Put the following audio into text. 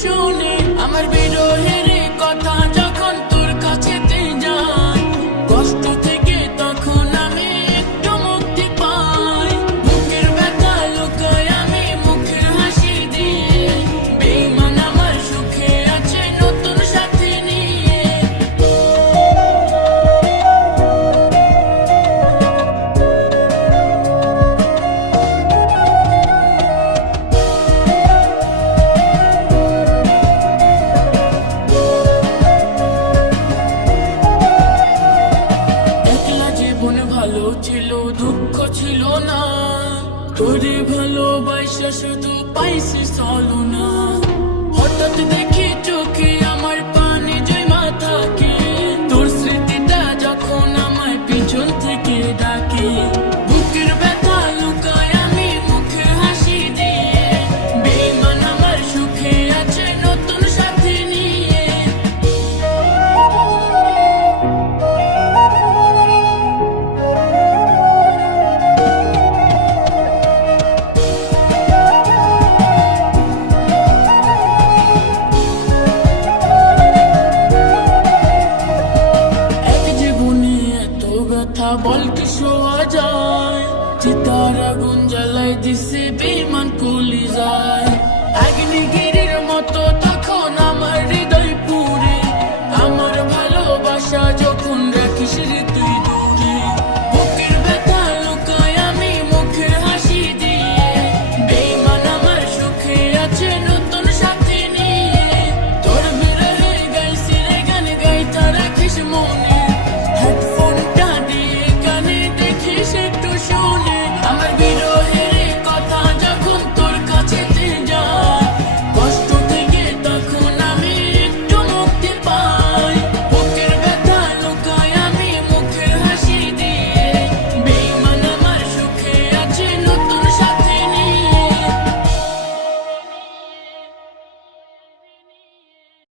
শুনি আমার বিরহের কথা যখন তোর কাছেতে যাই, কষ্ট থেকে তখন আমি একটু মুক্তি পাই। বুকের ব্যথা লুকাই আমি মুখের হাসি দিয়ে, বেঈমান আমার সুখে আছে নতুন সাথী নিয়ে। ভালো ছিল দুঃখ ছিল না, তোরে ভালোবাসা শুধু পাইছি চলো না। হঠাৎ দেখি চোখে আমার পানি জমা থাকে, তোর স্মৃতিটা যখন আমার পিছন থেকে ডাকে। বুকের ব্যথা লুকায় আমি মুখের হাসি দিয়ে, বেঈমান আমার সুখে আছে নতুন সাথী নিয়ে। কথা বল কি শোয়া যায়, চিতার আগুন জ্বালাই দিছে বেঈমান কলিজায়। আগ্নেয়গিরির মতো